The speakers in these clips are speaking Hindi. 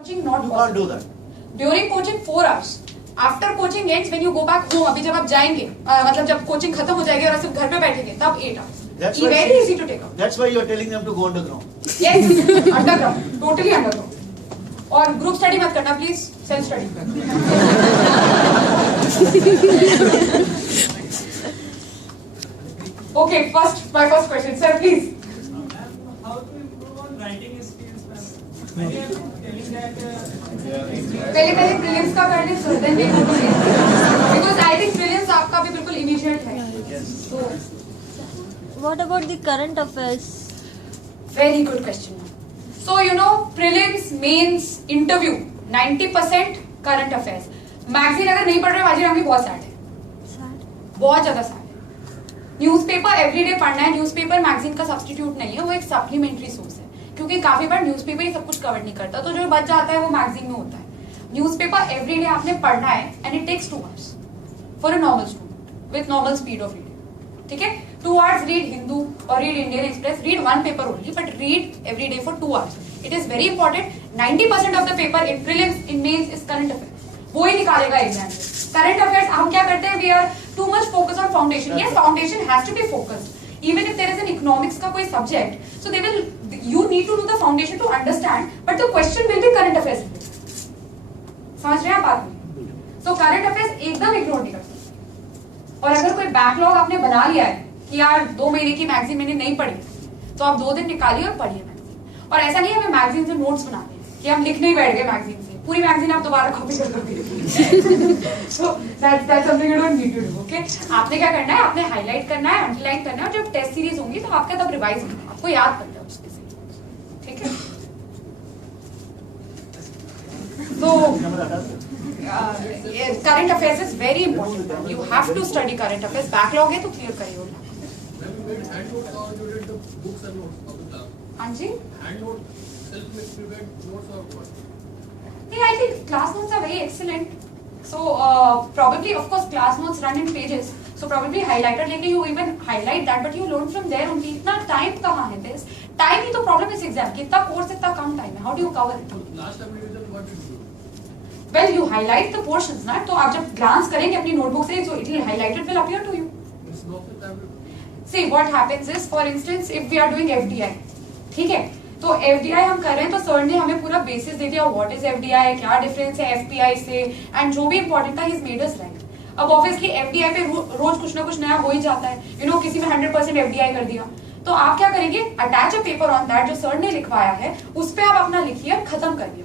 Coaching not You possible. can't do that. During coaching 4 hours. After coaching ends when you go back home. अभी जब आप जाएंगे मतलब जब कोचिंग खत्म हो जाएगी और आप सिर्फ घर पे बैठेंगे तब 8 hours. That's It's why very easy to take up. That's why you are telling them to go underground. Yes, underground, totally underground. और ग्रुप स्टडी मत करना प्लीज, सेल्फ स्टडी करना. Okay, my first question, sir, please. How to improve on writing skills, ma'am? Many are telling that. पहले प्रीलिम्स का करने sir, then we go to mains, because I think prelims आपका भी बिल्कुल इमीडिएट है. So, What about the current affairs? very good question. So you know, prelims, mains, interview, 90% current affairs. Magazine अगर नहीं पढ़ रहे वाजिर हम भी बहुत सैड है, बहुत ज्यादा सैड है. न्यूज़पेपर एवरीडे पढ़ना है. न्यूज़पेपर मैगजीन का सब्स्टिट्यूट नहीं है, वो एक सप्लीमेंट्री सोर्स है, क्योंकि काफी बार न्यूज़पेपर ही सब कुछ कवर नहीं करता, तो जो बच जाता है वो मैगजीन में होता है. न्यूज़पेपर एवरीडे आपने पढ़ना है and it takes 2 hours for a normal student with normal speed of reading. ठीक है, 2 hours read Hindu or read Indian Express, read one paper only, but read every day for 2 hours. It is very important. 90% of the paper in prelims, in mains is current affairs. वो ही निकालेगा एग्जाम में. Current affairs हम क्या करते हैं? We are too much focused on foundation. Yes, foundation has to be focused. Even if there is an economics का कोई subject, so they will, you need to do the foundation to understand, but the question will be current affairs. समझ रहे हैं आप बात में? So current affairs एकदम इग्नोर नहीं कर सकते. और अगर कोई बैकलॉग आपने बना लिया है कि यार 2 महीने की मैगजीन मैंने नहीं पढ़ी, तो आप 2 दिन निकालिए और पढ़िए मैगजीन. और ऐसा नहीं है हमें मैगजीन से नोट्स बनाने हैं कि हम लिखने ही बैठ गए मैगजीन से, पूरी मैगजीन आप दोबारा कॉपी कर दोगे. So that's something you don't need to do. Okay, आपने क्या करना है, आपने हाईलाइट करना है, अंडरलाइन करना है, और जब टेस्ट सीरीज होंगी तो आपका तब रिवाइज होगा, आपको याद करना है उसके से. ठीक है, तो current affairs is very important. You have to study current affairs. Backlog है तो clear करिए. हाँ जी. नहीं, I think class notes are very excellent. So probably, of course, class notes run in pages. So probably highlighter लेके you even highlight that, but you learn from there only. इतना time कहाँ है? This time ही तो problem is exam. कितना course इतना कम time है. How do you cover it? Last time revision, what did you do? Well, you highlight the portions, ना? तो आप जब glance करेंगे अपनी notebook से, so it will highlighted will appear to you. It's not the time. See, what happens is, for instance, if we are doing FDI, ठीक है, तो FDI हम कर रहे हैं तो सर ने हमें पूरा बेसिस दे दिया, what is FDI, क्या डिफरेंस है FPI से, and जो भी इम्पोर्टेंट था he's made us write. अब ऑब्वियसली FDI पे रोज कुछ ना कुछ नया हो ही जाता है, you know, किसी में 100% FDI कर दिया, तो आप क्या करेंगे, attach a paper on that जो सर ने लिखवाया है, उस पे आप अपना लिखिए और खत्म करिए.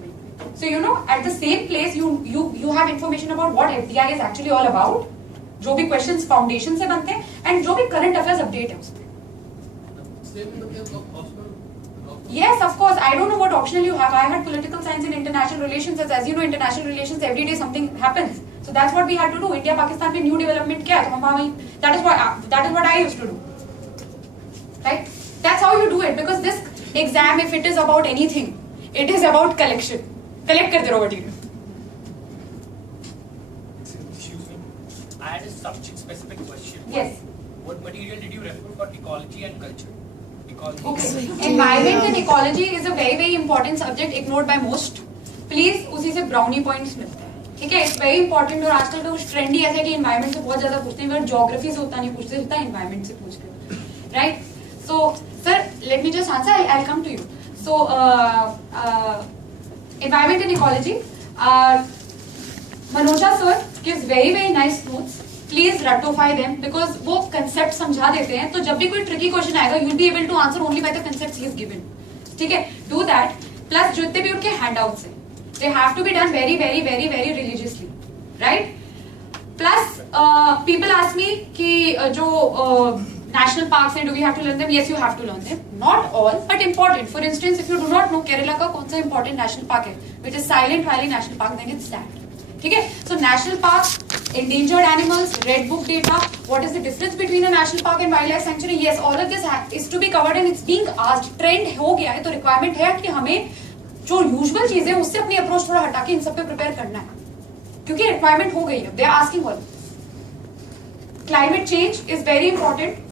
So you know, at the same place you have information about what FDI is actually all about, जो भी questions foundation से बनते हैं, and जो भी current affairs update है उसमें. Same in the case of optional. Yes, of course. I don't know what optional you have. I had political science and international relations. As you know, international relations every day something happens. So that's what we had to do. India Pakistan में new development क्या है? तो हम वहीं. That is what I used to do. Right? That's how you do it, because this exam, if it is about anything, it is about collection. Collect करते रहो material. Excuse me. I had a subject-specific question. Yes. What material did you refer for ecology and culture? Ecology. Okay. Environment and ecology is a very very important subject ignored by most. Please उसी से brownie points मिलते हैं. ठीक है, it's very important. और आजकल तो कुछ ट्रेंडी ऐसा है कि environment से बहुत ज्यादा पूछते हैं, पर geography से उतना नहीं पूछते जितना environment से पूछते हैं. Right? So, sir, let me just answer. I'll come to you. So, environment and ecology. Manoja sir gives very very nice notes. Please ratify them, because वो concept समझा देते हैं, तो जब भी कोई tricky question आएगा, you'll be able to answer only by the concepts he has given. ठीक है, do that. Plus जितने भी उनके handouts हैं, they have to be done very very very very religiously, right? Plus people ask me कि जो national parks हैं, do we have to learn them? Yes, you have to learn them. Not all, but important. For instance, if you do not know Kerala का कौन सा important national park है, which is Silent Valley National Park, then it's that. ठीक है, so national park, endangered animals, red book data, what is the difference between a national park and wildlife sanctuary? Yes, all of this is to be covered and it's being asked. Trend हो गया है, तो requirement है कि हमें जो usual चीजें उससे अपनी approach थोड़ा हटा के इन सब पे prepare करना है, क्योंकि requirement हो गई है. They are asking all. Climate change is very important.